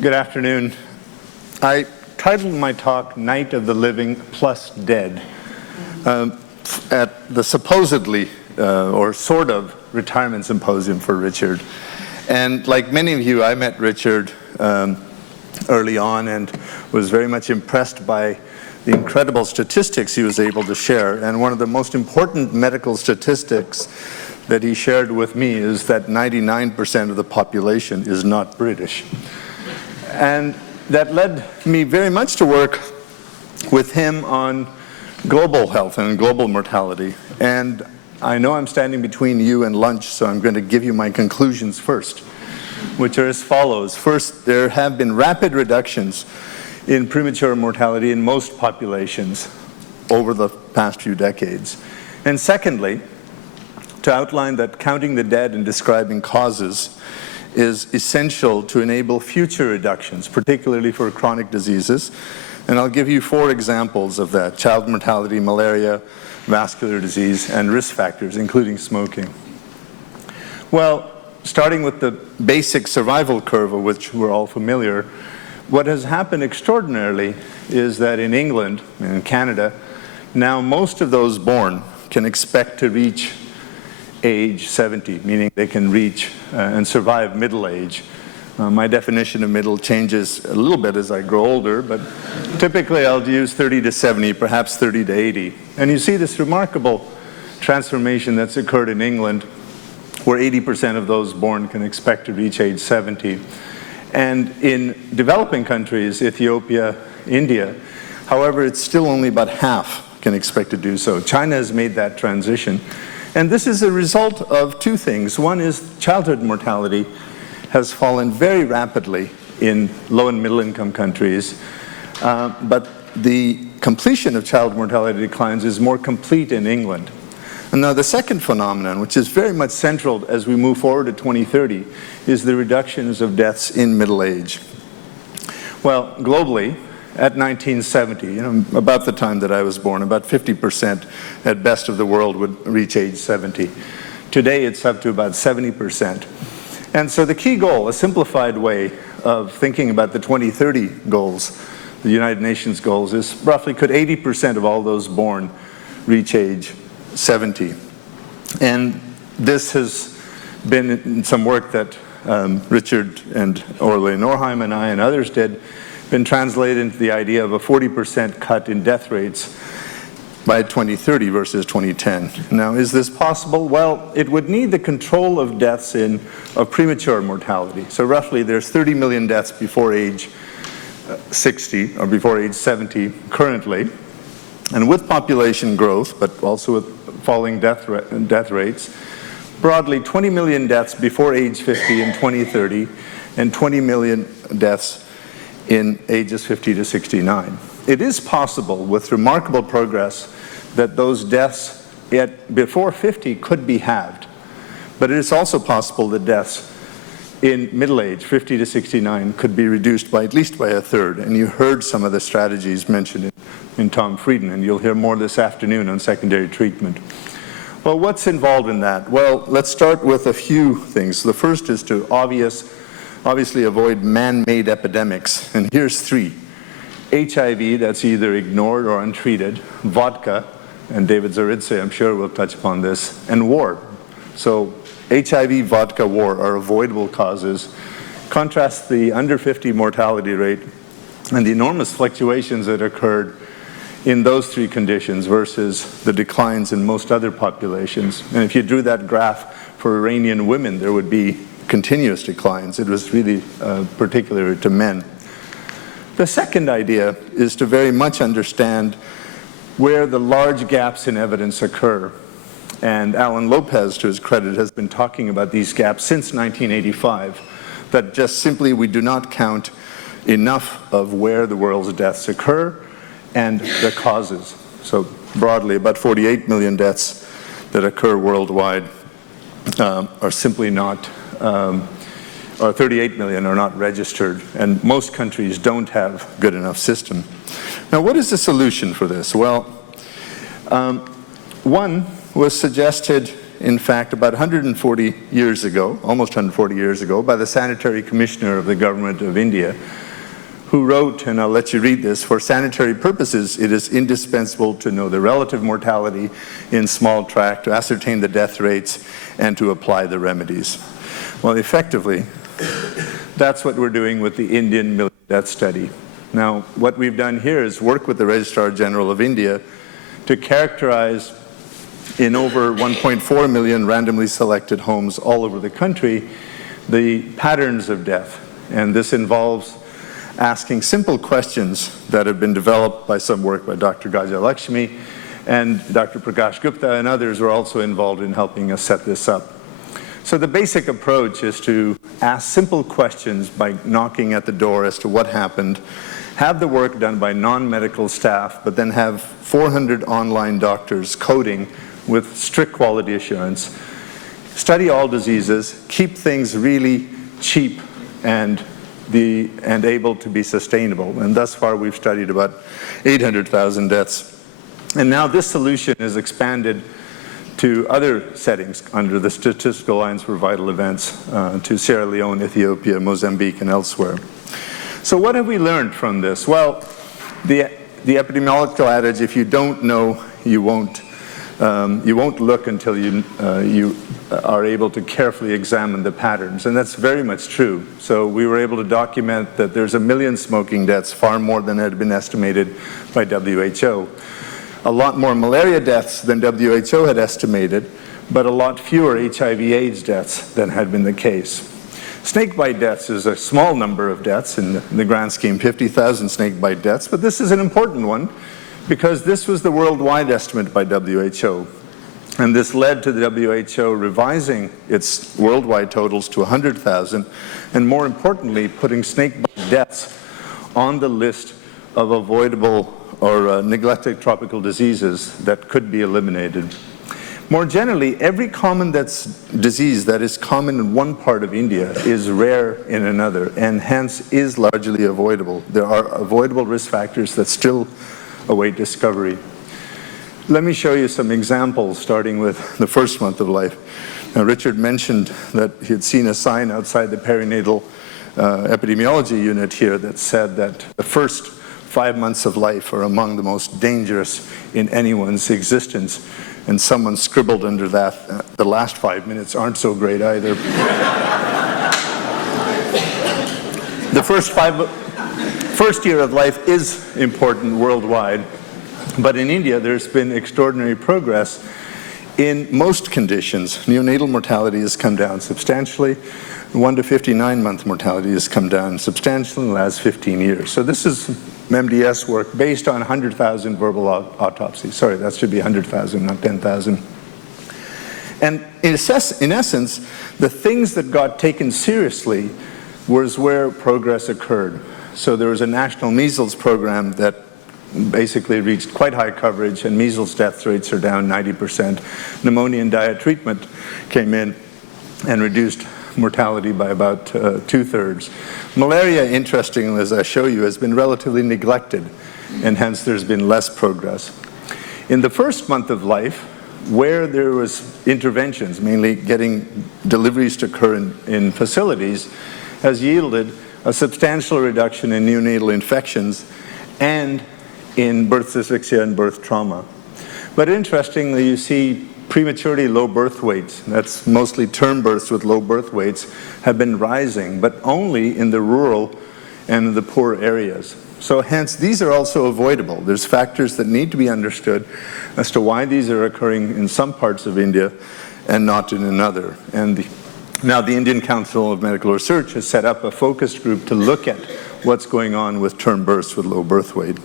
Good afternoon. I titled my talk, Night of the Living plus Dead, at the supposedly, or sort of, retirement symposium for Richard. And like many of you, I met Richard early on and was very much impressed by the incredible statistics he was able to share. And one of the most important medical statistics that he shared with me is that 99% of the population is not British. And that led me very much to work with him on global health and global mortality. And I know I'm standing between you and lunch, so I'm going to give you my conclusions first, which are as follows. First, there have been rapid reductions in premature mortality in most populations over the past few decades. And secondly, to outline that counting the dead and describing causes is essential to enable future reductions, particularly for chronic diseases. And I'll give you 4 examples of that: child mortality, malaria, vascular disease, and risk factors, including smoking. Well, starting with the basic survival curve, of which we're all familiar, what has happened extraordinarily is that in England and in Canada, now most of those born can expect to reach age 70, meaning they can reach and survive middle age. My definition of middle changes a little bit as I grow older, but typically I'll use 30 to 70, perhaps 30 to 80. And you see this remarkable transformation that's occurred in England, where 80% of those born can expect to reach age 70. And in developing countries, Ethiopia, India, however, it's still only about half can expect to do so. China has made that transition. And this is a result of 2 things. One is childhood mortality has fallen very rapidly in low and middle income countries, but the completion of child mortality declines is more complete in England. And now the second phenomenon, which is very much central as we move forward to 2030, is the reductions of deaths in middle age. Well, globally, at 1970, about the time that I was born, about 50% at best of the world would reach age 70. Today, it's up to about 70%. And so the key goal, a simplified way of thinking about the 2030 goals, the United Nations goals, is roughly could 80% of all those born reach age 70. And this has been in some work that Richard and Orle Norheim and I and others did, been translated into the idea of a 40% cut in death rates by 2030 versus 2010. Now, is this possible? Well, it would need the control of deaths of premature mortality. So roughly there's 30 million deaths before age 60 or before age 70 currently. And with population growth, but also with falling death rates, broadly 20 million deaths before age 50 in 2030 and 20 million deaths in ages 50 to 69. It is possible, with remarkable progress, that those deaths before 50 could be halved. But it is also possible that deaths in middle age, 50 to 69, could be reduced by at least by a third. And you heard some of the strategies mentioned in Tom Frieden, and you'll hear more this afternoon on secondary treatment. Well, what's involved in that? Well, let's start with a few things. The first is to obviously avoid man-made epidemics, and here's 3. HIV, that's either ignored or untreated, vodka, and David Zaritse, I'm sure, will touch upon this, and war. So HIV, vodka, war are avoidable causes. Contrast the under 50 mortality rate and the enormous fluctuations that occurred in those 3 conditions versus the declines in most other populations. And if you drew that graph for Iranian women, there would be continuous declines. It was really particular to men. The second idea is to very much understand where the large gaps in evidence occur. And Alan Lopez, to his credit, has been talking about these gaps since 1985, that just simply we do not count enough of where the world's deaths occur and the causes. So broadly, about 48 million deaths that occur worldwide are simply not or 38 million are not registered, and most countries don't have good enough system. Now, what is the solution for this? Well, one was suggested in fact, about 140 years ago, almost 140 years ago, by the Sanitary Commissioner of the Government of India, who wrote, and I'll let you read this, "For sanitary purposes, it is indispensable to know the relative mortality in small tract, to ascertain the death rates, and to apply the remedies." Well, effectively, that's what we're doing with the Indian million death study. Now, what we've done here is work with the Registrar General of India to characterize in over 1.4 million randomly selected homes all over the country the patterns of death. And this involves asking simple questions that have been developed by some work by Dr. Gaja Lakshmi, and Dr. Prakash Gupta and others were also involved in helping us set this up. So the basic approach is to ask simple questions by knocking at the door as to what happened, have the work done by non-medical staff, but then have 400 online doctors coding with strict quality assurance, study all diseases, keep things really cheap and able to be sustainable. And thus far, we've studied about 800,000 deaths. And now this solution is expanded to other settings under the Statistical Alliance for Vital Events, to Sierra Leone, Ethiopia, Mozambique, and elsewhere. So what have we learned from this? Well, the epidemiological adage, if you don't know, you won't look until you are able to carefully examine the patterns, and that's very much true. So we were able to document that there's 1 million smoking deaths, far more than had been estimated by WHO. A lot more malaria deaths than WHO had estimated, but a lot fewer HIV/AIDS deaths than had been the case. Snakebite deaths is a small number of deaths in the grand scheme, 50,000 snakebite deaths, but this is an important one because this was the worldwide estimate by WHO. And this led to the WHO revising its worldwide totals to 100,000, and more importantly, putting snakebite deaths on the list of avoidable or neglected tropical diseases that could be eliminated. More generally, every common disease that is common in one part of India is rare in another, and hence is largely avoidable. There are avoidable risk factors that still await discovery. Let me show you some examples, starting with the first month of life. Now, Richard mentioned that he had seen a sign outside the perinatal epidemiology unit here that said that the first 5 months of life are among the most dangerous in anyone's existence. And someone scribbled under that, the last 5 minutes aren't so great either. The first year of life is important worldwide, but in India there's been extraordinary progress in most conditions. Neonatal mortality has come down substantially. 1 to 59-month mortality has come down substantially in the last 15 years. So this is MDS work based on 100,000 verbal autopsies. Sorry, that should be 100,000, not 10,000. And in essence, the things that got taken seriously was where progress occurred. So there was a national measles program that basically reached quite high coverage, and measles death rates are down 90%. Pneumonia and diet treatment came in and reduced mortality by about 2/3. Malaria, interestingly, as I show you, has been relatively neglected, and hence there's been less progress. In the first month of life, where there was interventions, mainly getting deliveries to occur in facilities, has yielded a substantial reduction in neonatal infections and in birth asphyxia and birth trauma. But interestingly, you see prematurely low birth weights, that's mostly term births with low birth weights, have been rising, but only in the rural and the poor areas. So hence, these are also avoidable. There's factors that need to be understood as to why these are occurring in some parts of India and not in another. And now the Indian Council of Medical Research has set up a focused group to look at what's going on with term births with low birth weight.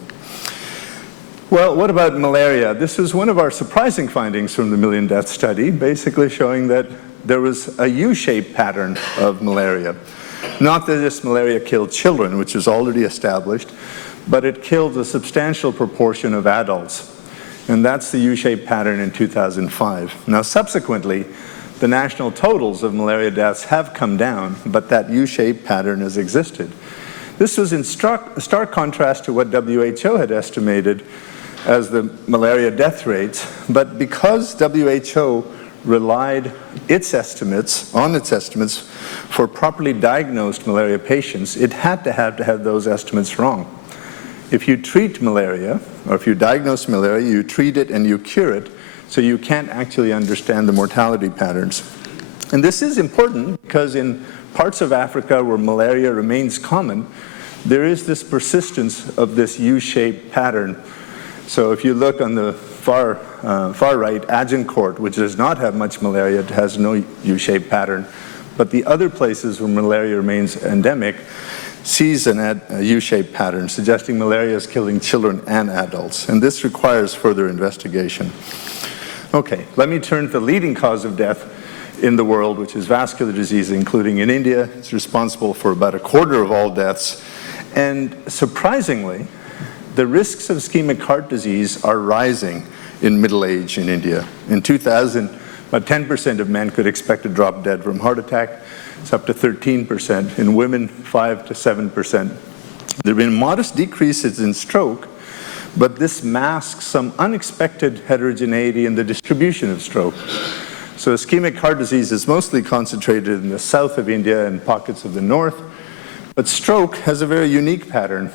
Well, what about malaria? This is one of our surprising findings from the Million Death Study, basically showing that there was a U-shaped pattern of malaria. Not that this malaria killed children, which is already established, but it killed a substantial proportion of adults. And that's the U-shaped pattern in 2005. Now, subsequently, the national totals of malaria deaths have come down, but that U-shaped pattern has existed. This was in stark contrast to what WHO had estimated as the malaria death rates, but because WHO relied on its estimates for properly diagnosed malaria patients. It had to have those estimates wrong. If you treat malaria, or if you diagnose malaria, you treat it and you cure it, so you can't actually understand the mortality patterns. And this is important because in parts of Africa where malaria remains common, there is this persistence of this U-shaped pattern. So if you look on the far right, Agincourt, which does not have much malaria, it has no U-shaped pattern. But the other places where malaria remains endemic sees a U-shaped pattern, suggesting malaria is killing children and adults. And this requires further investigation. Okay, let me turn to the leading cause of death in the world, which is vascular disease, including in India. It's responsible for about a quarter of all deaths. And surprisingly, the risks of ischemic heart disease are rising in middle age in India. In 2000, about 10% of men could expect to drop dead from heart attack. It's up to 13%. In women, 5 to 7%. There have been modest decreases in stroke, but this masks some unexpected heterogeneity in the distribution of stroke. So ischemic heart disease is mostly concentrated in the south of India and pockets of the north, but stroke has a very unique pattern.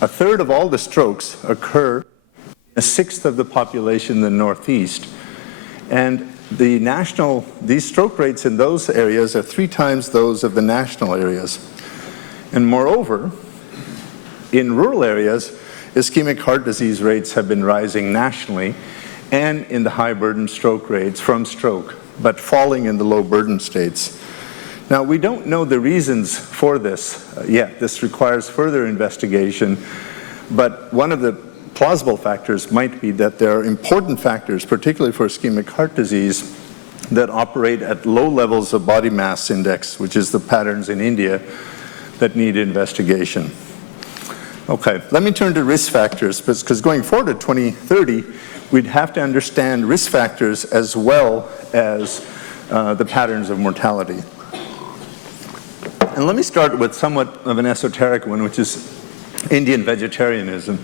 A third of all the strokes occur in a sixth of the population in the northeast. And these stroke rates in those areas are 3 times those of the national areas. And moreover, in rural areas, ischemic heart disease rates have been rising nationally and in the high burden stroke rates from stroke, but falling in the low burden states. Now, we don't know the reasons for this yet. This requires further investigation, but one of the plausible factors might be that there are important factors, particularly for ischemic heart disease, that operate at low levels of body mass index, which is the patterns in India that need investigation. Okay, let me turn to risk factors, because going forward to 2030, we'd have to understand risk factors as well as the patterns of mortality. And let me start with somewhat of an esoteric one, which is Indian vegetarianism,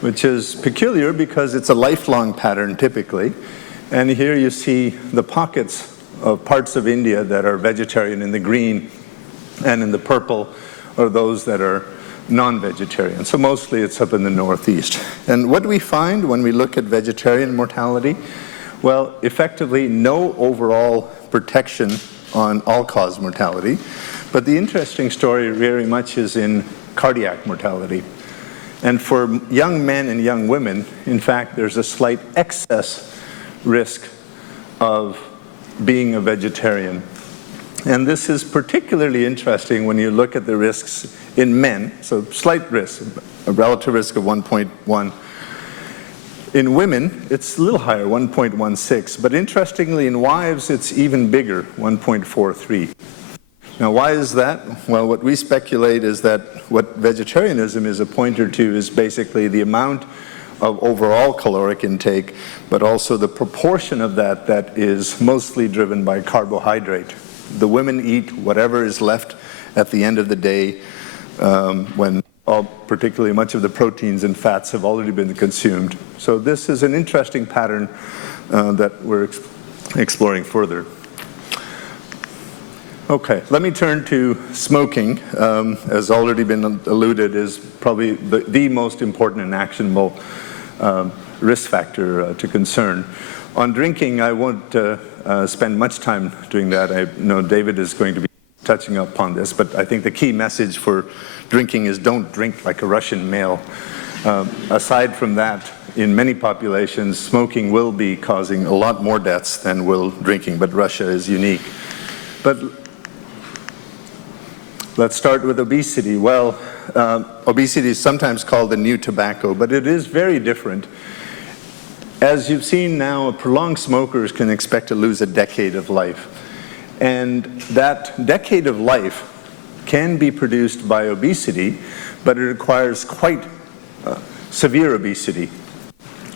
which is peculiar because it's a lifelong pattern typically. And here you see the pockets of parts of India that are vegetarian in the green, and in the purple are those that are non-vegetarian. So mostly it's up in the northeast. And what do we find when we look at vegetarian mortality? Well, effectively no overall protection on all-cause mortality. But the interesting story very much is in cardiac mortality. And for young men and young women, in fact, there's a slight excess risk of being a vegetarian. And this is particularly interesting when you look at the risks in men, so slight risk, a relative risk of 1.1. In women, it's a little higher, 1.16. But interestingly, in wives, it's even bigger, 1.43. Now, why is that? Well, what we speculate is that what vegetarianism is a pointer to is basically the amount of overall caloric intake, but also the proportion of that that is mostly driven by carbohydrate. The women eat whatever is left at the end of the day when particularly much of the proteins and fats have already been consumed. So this is an interesting pattern that we're exploring further. Okay, let me turn to smoking. As already been alluded, is probably the most important and actionable risk factor to concern. On drinking, I won't spend much time doing that. I know David is going to be touching upon this, but I think the key message for drinking is don't drink like a Russian male. Aside from that, in many populations, smoking will be causing a lot more deaths than will drinking, but Russia is unique. But let's start with obesity. Well, obesity is sometimes called the new tobacco, but it is very different. As you've seen now, prolonged smokers can expect to lose a decade of life. And that decade of life can be produced by obesity, but it requires quite severe obesity,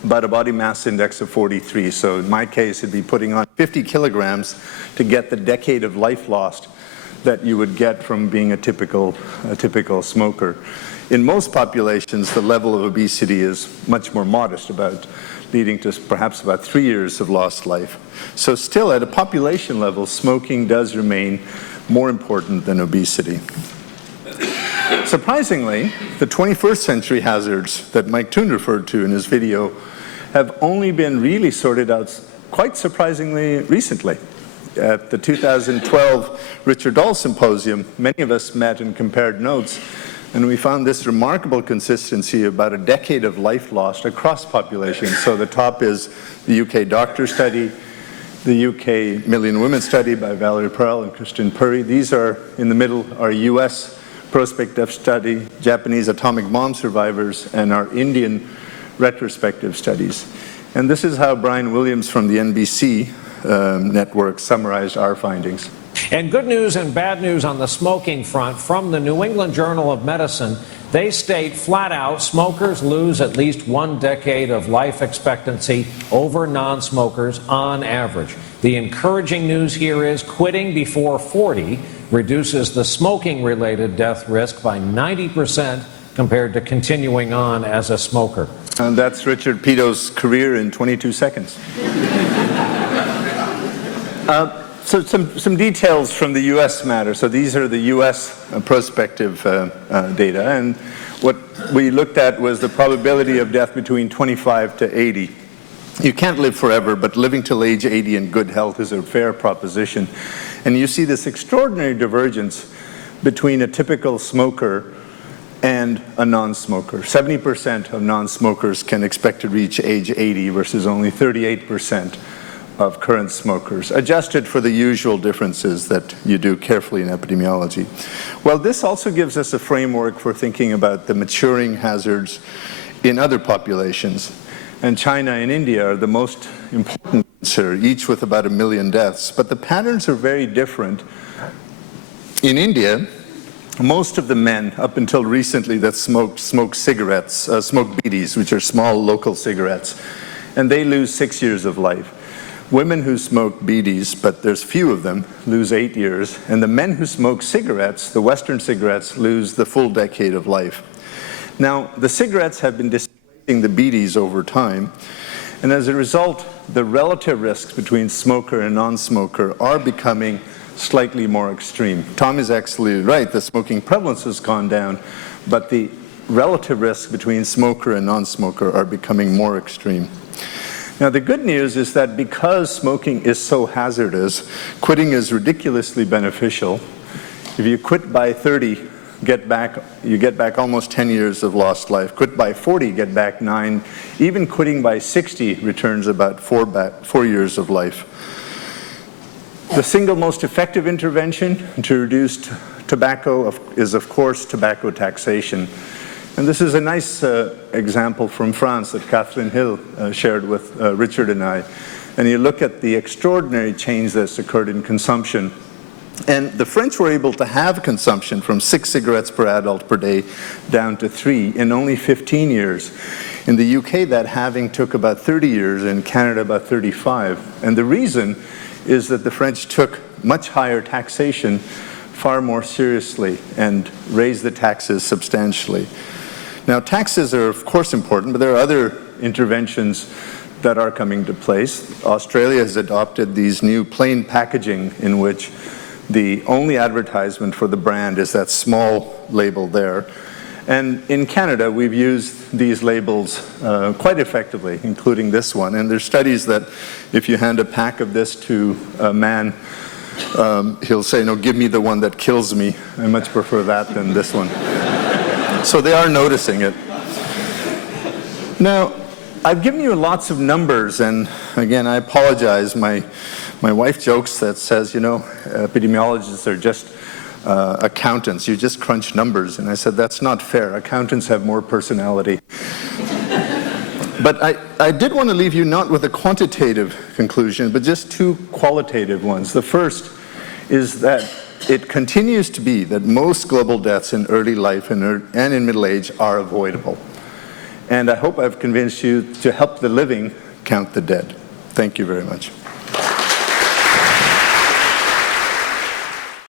about a body mass index of 43. So in my case, it'd be putting on 50 kilograms to get the decade of life lost that you would get from being a typical smoker. In most populations, the level of obesity is much more modest, about leading to perhaps about 3 years of lost life. So still, at a population level, smoking does remain more important than obesity. Surprisingly, the 21st century hazards that Mike Toon referred to in his video have only been really sorted out quite surprisingly recently. At the 2012 Richard Dahl Symposium, many of us met and compared notes, and we found this remarkable consistency about a decade of life lost across populations. So the top is the UK doctor study, the UK Million Women study by Valerie Pearl and Christian Puri. These are, in the middle, our US prospective study, Japanese atomic bomb survivors, and our Indian retrospective studies. And this is how Brian Williams from the NBC network summarized our findings. And good news and bad news on the smoking front from the New England Journal of Medicine. They state flat out smokers lose at least 1 decade of life expectancy over non-smokers on average. The encouraging news here is quitting before 40 reduces the smoking-related death risk by 90% compared to continuing on as a smoker. And that's Richard Peto's career in 22 seconds. So some details from the U.S. matter. So these are the U.S. prospective data, and what we looked at was the probability of death between 25 to 80. You can't live forever, but living till age 80 in good health is a fair proposition. And you see this extraordinary divergence between a typical smoker and a non-smoker. 70% of non-smokers can expect to reach age 80 versus only 38% of current smokers, adjusted for the usual differences that you do carefully in epidemiology. Well, this also gives us a framework for thinking about the maturing hazards in other populations. And China and India are the most important here, each with about 1 million deaths. But the patterns are very different. In India, most of the men, up until recently, that smoked cigarettes, smoked bidis, which are small local cigarettes, and they lose 6 years of life. Women who smoke bidis, but there's few of them, lose 8 years, and the men who smoke cigarettes, the Western cigarettes, lose the full decade of life. Now, the cigarettes have been displacing the bidis over time, and as a result, the relative risks between smoker and non-smoker are becoming slightly more extreme. Tom is absolutely right, the smoking prevalence has gone down, but the relative risks between smoker and non-smoker are becoming more extreme. Now, the good news is that because smoking is so hazardous, quitting is ridiculously beneficial. If you quit by 30, you get back almost 10 years of lost life. Quit by 40, get back 9. Even quitting by 60 returns about 4 years of life. The single most effective intervention to reduce tobacco is, of course, tobacco taxation. And this is a nice example from France that Catherine Hill shared with Richard and I. And you look at the extraordinary change that's occurred in consumption. And the French were able to have consumption from 6 cigarettes per adult per day down to 3 in only 15 years. In the UK, that halving took about 30 years, in Canada about 35. And the reason is that the French took much higher taxation far more seriously and raised the taxes substantially. Now, taxes are, of course, important, but there are other interventions that are coming to place. Australia has adopted these new plain packaging in which the only advertisement for the brand is that small label there. And in Canada, we've used these labels quite effectively, including this one. And there's studies that if you hand a pack of this to a man, he'll say, no, give me the one that kills me. I much prefer that than this one. So they are noticing it. Now, I've given you lots of numbers, and again, I apologize. My wife jokes that says, you know, epidemiologists are just accountants. You just crunch numbers. And I said, that's not fair. Accountants have more personality. But I did want to leave you not with a quantitative conclusion, but just 2 qualitative ones. The first is that it continues to be that most global deaths in early life and in middle age are avoidable. And I hope I've convinced you to help the living count the dead. Thank you very much.